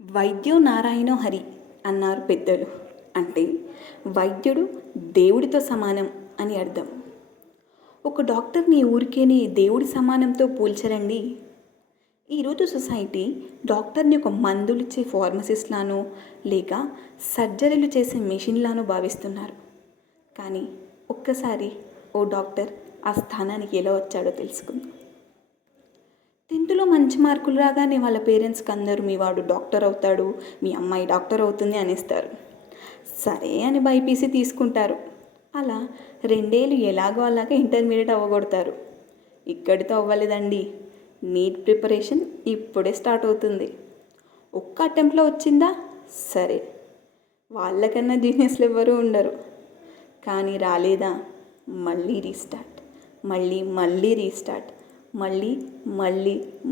వైద్యో నారాయణో హరి అన్నారు పెద్దలు. అంటే వైద్యుడు దేవుడితో సమానం అని అర్థం. ఒక డాక్టర్ని ఊరికేనే దేవుడి సమానంతో పోల్చరండి. ఈరోజు సొసైటీ డాక్టర్ని ఒక మందులిచ్చే ఫార్మసిస్ట్లానో లేక సర్జరీలు చేసే మెషిన్లానో భావిస్తున్నారు. కానీ ఒక్కసారి ఓ డాక్టర్ ఆ స్థానానికి ఎలా వచ్చాడో తెలుసుకుందాం. 10th మంచి మార్కులు రాగానే వాళ్ళ పేరెంట్స్కి అందరూ మీ వాడు డాక్టర్ అవుతాడు, మీ అమ్మాయి డాక్టర్ అవుతుంది అనేస్తారు. సరే అని బైపీసీ తీసుకుంటారు. అలా 2 ఏళ్ళు ఎలాగో అలాగా ఇంటర్మీడియట్ అవ్వగొడతారు. ఇక్కడితో అవ్వలేదండి. నీట్ ప్రిపరేషన్ ఇప్పుడే స్టార్ట్ అవుతుంది. ఒక్క అటెంప్ట్లో వచ్చిందా సరే, వాళ్ళకన్నా జీనియస్లు ఎవ్వరూ ఉండరు. కానీ రాలేదా మళ్ళీ రీస్టార్ట్, మళ్ళీ రీస్టార్ట్,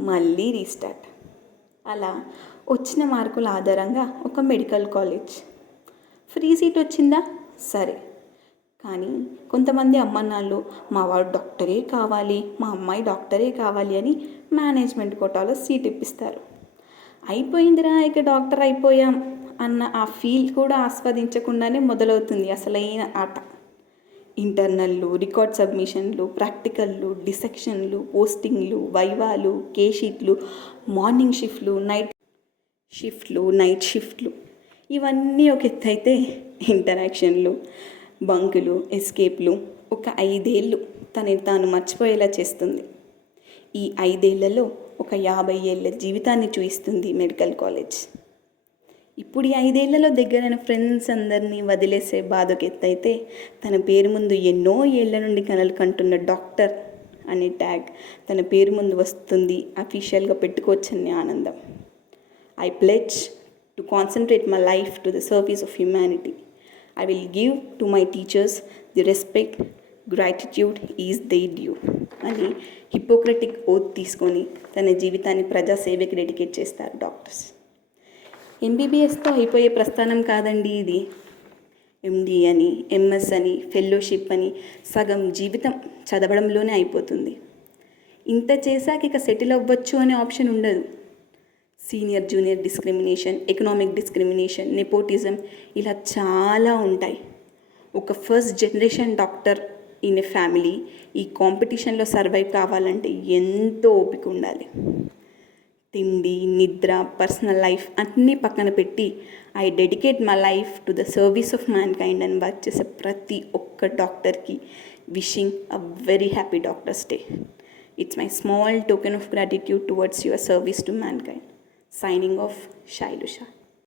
మళ్ళీ రీస్టార్ట్. అలా వచ్చిన మార్కుల ఆధారంగా ఒక మెడికల్ కాలేజ్, ఫ్రీ సీట్ వచ్చిందా సరే. కానీ కొంతమంది అమ్మనాళ్ళు మా వాడు డాక్టరే కావాలి, మా అమ్మాయి డాక్టరే కావాలి అని మేనేజ్మెంట్ కోటాలో సీట్ ఇప్పిస్తారు. అయిపోయిందిరా ఇక డాక్టర్ అయిపోయాం అన్న ఆ ఫీల్ కూడా ఆస్వాదించకుండానే మొదలవుతుంది అసలైన ఆట. ఇంటర్నల్లు, రికార్డ్ సబ్మిషన్లు, ప్రాక్టికల్లు, డిసెక్షన్లు, పోస్టింగ్లు, వైవాలు, కేషీట్లు, మార్నింగ్ షిఫ్ట్లు, నైట్ షిఫ్ట్లు ఇవన్నీ ఒక ఎత్తు అయితే ఇంటరాక్షన్లు, బంకులు, ఎస్కేప్లు ఒక 5 ఏళ్ళు తనని తాను మర్చిపోయేలా చేస్తుంది. ఈ 5 ఏళ్లలో ఒక 50 ఏళ్ళ జీవితాన్ని చూయిస్తుంది మెడికల్ కాలేజ్. ఇప్పుడు ఈ 5 ఏళ్లలో దగ్గరైన ఫ్రెండ్స్ అందరినీ వదిలేసే బాధకు ఎత్తైతే తన పేరు ముందు ఎన్నో ఏళ్ల నుండి కలలు కంటున్న డాక్టర్ అనే ట్యాగ్ తన పేరు ముందు వస్తుంది, అఫీషియల్గా పెట్టుకోవచ్చని ఆనందం. I pledge to concentrate my life to the service of humanity. I will give to my teachers the respect, gratitude is there due అని హిపోక్రటిక్ ఓత్ తీసుకొని తన జీవితాన్ని ప్రజాసేవకి డెడికేట్ చేస్తారు డాక్టర్స్. ఎంబీబీఎస్తో అయిపోయే ప్రస్థానం కాదండి ఇది. ఎండి అని, ఎంఎస్ అని, ఫెలోషిప్ అని సగం జీవితం చదవడంలోనే అయిపోతుంది. ఇంత చేశాక ఇక సెటిల్ అవ్వచ్చు అనే ఆప్షన్ ఉండదు. Senior junior discrimination, economic discrimination, nepotism ఇలా చాలా ఉంటాయి. ఒక first generation doctor in a family ఈ కాంపిటీషన్లో సర్వైవ్ కావాలంటే ఎంతో ఓపిక ఉండాలి. తిండి, నిద్ర, పర్సనల్ లైఫ్ అన్నీ పక్కన పెట్టి I dedicate my life to the service of mankind అని వర్క్ చేసే ప్రతి ఒక్క డాక్టర్కి wishing a very happy doctors day. It's my small token of gratitude towards your service to mankind. Signing off, Shailusha.